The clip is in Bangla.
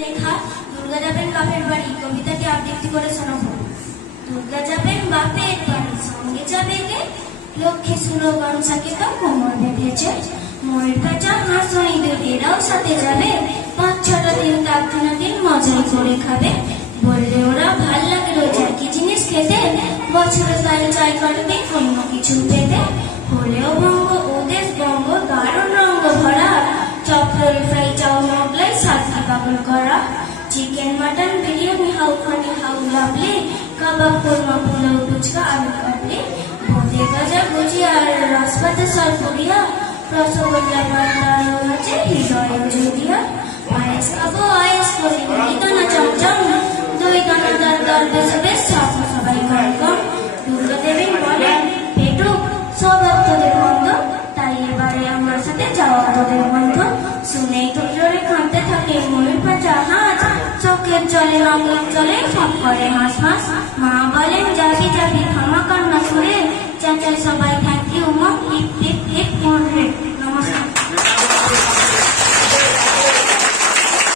লেখা, দুর্গা বাপের বাড়ি। কবিতাটি আবৃত্তি করে বাপের বাড়ি। সঙ্গে যাবে কে লক্ষ্মী কংসাকে তো কোমর বেঁধেছে। ময়ূর হাঁসনি এরাও সাথে যাবে। পাঁচ ছটা দিন দিনা করে খাবে। বললে ওরা ভালো লাগে রোজ একই জিনিস খেতে? বছরে তারে চাই অন্য কিছু পেতে। হলেও বঙ্গ ওদের বঙ্গ, দারুণ রঙ্গ ভরা। চপ রোল ফ্রাই মোগলাই সাথে পাগল করা চিকেন মাটন বিরিয়ানি হাউ খানি how lovely kebab korma pulao fuchka আলু কাবলি বোঁদে গাজা গুজিয়া আর রসপাতে সরপুরিয়া রসগোল্লা পান্ডালো আছে হৃদয় জুড়িয়া পায়েস খাব আয়েস করি দানা চমচম দই দানা দার দর বেসে বেশ সব সবাই কম কম দুর্গা দেবী বলেন পেটু সব ভক্তদের বন্ধ তাই এবারে আমার সাথে যাওয়া তোদের বন্ধ শুনেই তো প্রেম হলে পেঁচা হাঁস চোখের জলে রঙের জলে সব করে হাঁস হাঁস মা বলেন যাবি যাবি ক্ষমা কান্না করে চাচার সবাই থ্যাংক ইউ মা টিপ টিপ টিপ করবে